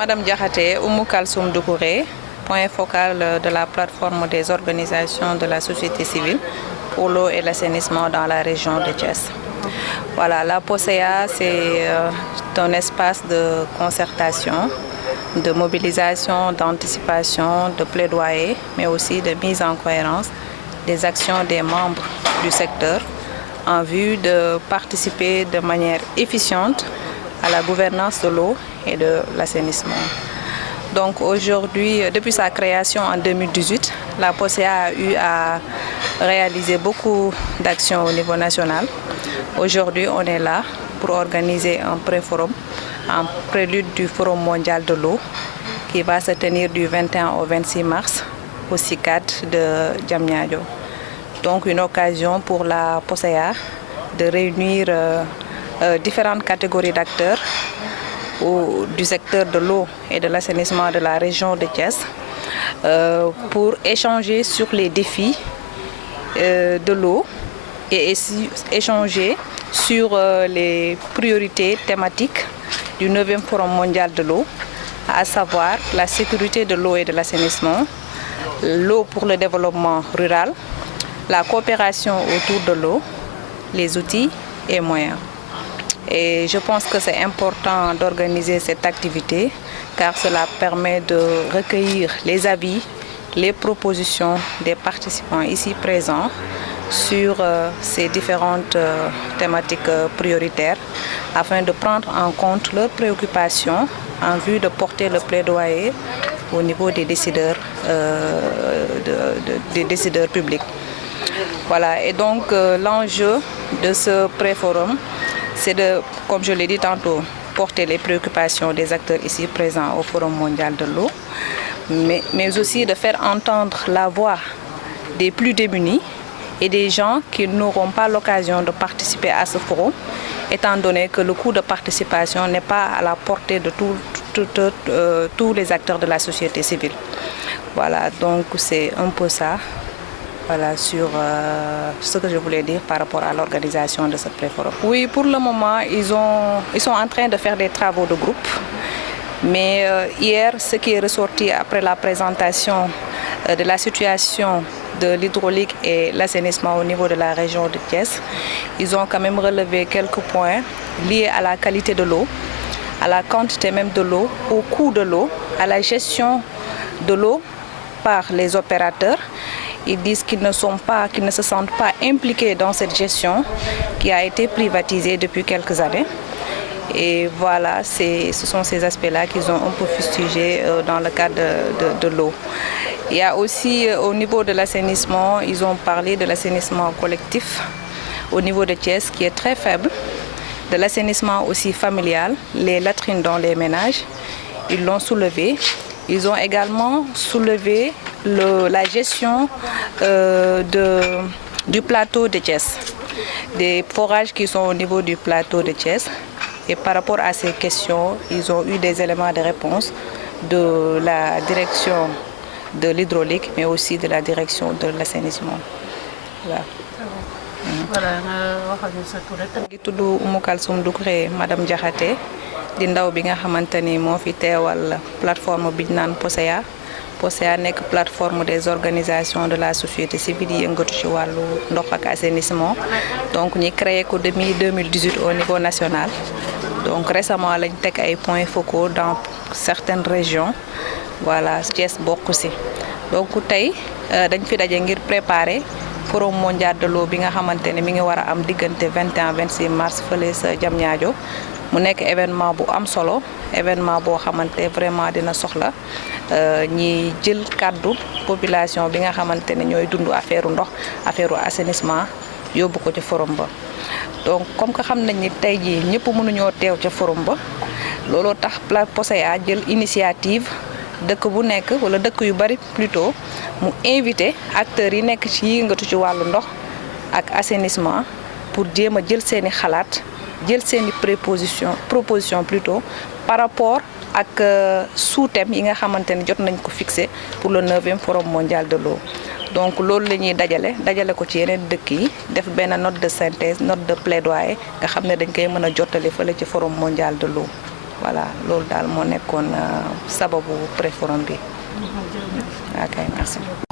Madame Diakhaté, Oumou Kalsoum Doucouré, point focal de la plateforme des organisations de la société civile pour l'eau et l'assainissement dans la région de Thiès. Voilà, la POSEA, c'est un espace de concertation, de mobilisation, d'anticipation, de plaidoyer, mais aussi de mise en cohérence des actions des membres du secteur en vue de participer de manière efficiente à la gouvernance de l'eau et de l'assainissement. Donc aujourd'hui, depuis sa création en 2018, la POSEA a eu à réaliser beaucoup d'actions au niveau national. Aujourd'hui, on est là pour organiser un pré-forum, en prélude du Forum mondial de l'eau qui va se tenir du 21 au 26 mars au CICAD de Diamniadio. Donc une occasion pour la POSEA de réunir différentes catégories d'acteurs du secteur de l'eau et de l'assainissement de la région de Thiès pour échanger sur les défis de l'eau et échanger sur les priorités thématiques du 9e Forum mondial de l'eau, à savoir la sécurité de l'eau et de l'assainissement, l'eau pour le développement rural, la coopération autour de l'eau, les outils et moyens. Et je pense que c'est important d'organiser cette activité car cela permet de recueillir les avis, les propositions des participants ici présents sur ces différentes thématiques prioritaires afin de prendre en compte leurs préoccupations en vue de porter le plaidoyer au niveau des décideurs, des décideurs publics. Voilà, et donc l'enjeu de ce pré-forum, c'est de, comme je l'ai dit tantôt, porter les préoccupations des acteurs ici présents au Forum mondial de l'eau, mais aussi de faire entendre la voix des plus démunis et des gens qui n'auront pas l'occasion de participer à ce forum, étant donné que le coût de participation n'est pas à la portée de tous les acteurs de la société civile. Voilà, donc c'est un peu ça. Voilà, sur ce que je voulais dire par rapport à l'organisation de ce pré-forum. Oui, pour le moment, ils sont en train de faire des travaux de groupe. Mais hier, ce qui est ressorti après la présentation de la situation de l'hydraulique et l'assainissement au niveau de la région de Thiès, ils ont quand même relevé quelques points liés à la qualité de l'eau, à la quantité même de l'eau, au coût de l'eau, à la gestion de l'eau par les opérateurs. Ils disent qu'ils ne se sentent pas impliqués dans cette gestion qui a été privatisée depuis quelques années. Et voilà, ce sont ces aspects-là qu'ils ont un peu fustigés dans le cadre de l'eau. Il y a aussi au niveau de l'assainissement, ils ont parlé de l'assainissement collectif au niveau de Thiès qui est très faible, de l'assainissement aussi familial, les latrines dans les ménages, ils l'ont soulevé. Ils ont également soulevé la gestion du plateau de Thiès, des forages qui sont au niveau du plateau de Thiès. Et par rapport à ces questions, ils ont eu des éléments de réponse de la direction de l'hydraulique, mais aussi de la direction de l'assainissement. Voilà. Di tudd Oumou Kalsoum Doucouré, Madame Diakhaté di ndaw bi nga xamante ni moo fi teewal plateforme bi ñu naan POSEA. POSEA nekk plateforme des organisations de la société civile yi yëngatu ci wàllu ndox ak assainissement. Donc ñi créé ko depuis 2018 au niveau national. Donc récemment lañ teg ay points focaux dans certaines régions. Voilà, Thiès bokk ci. Donc tey dañ fi daje ngir préparer Forum mondial de l'eau bi nga xamante ne mi ngi war a am diggante 21 26 mars fële sa Diamniadio. mu nekk événement bu am solo événement boo xamante vraiment dina soxla ñi jël kàddu population bi nga xamante ne ñooy dund affaire ndox affaire assainissement yóbbu ko ci forum ba. Donc comme que xam nañ ni tey jii ñëpp mënuñoo teew ca forum ba looloo tax POSEA jël initiative dëkk bu nekk wala dëkk yu bari plutôt mu invité acteurs yi nekk ci yëngatu ci wàllu ndox ak assainissement pour jéem a jël seeni xalaat. jël seeni proposition plutôt par rapport ak sous-thème yi nga xamante ne jot nañ ko fixé pour le 9e Forum mondial de l'eau. Donc loolu la ñuy dajale ko ci yeneen dëkk yi def benn note de synthèse note de plaidoyer nga xam ne dañ koy mën a jottali fële ci Forum mondial de l'eau. voilà loolu daal moo nekkoon sababu pré-forum bi. ok merci.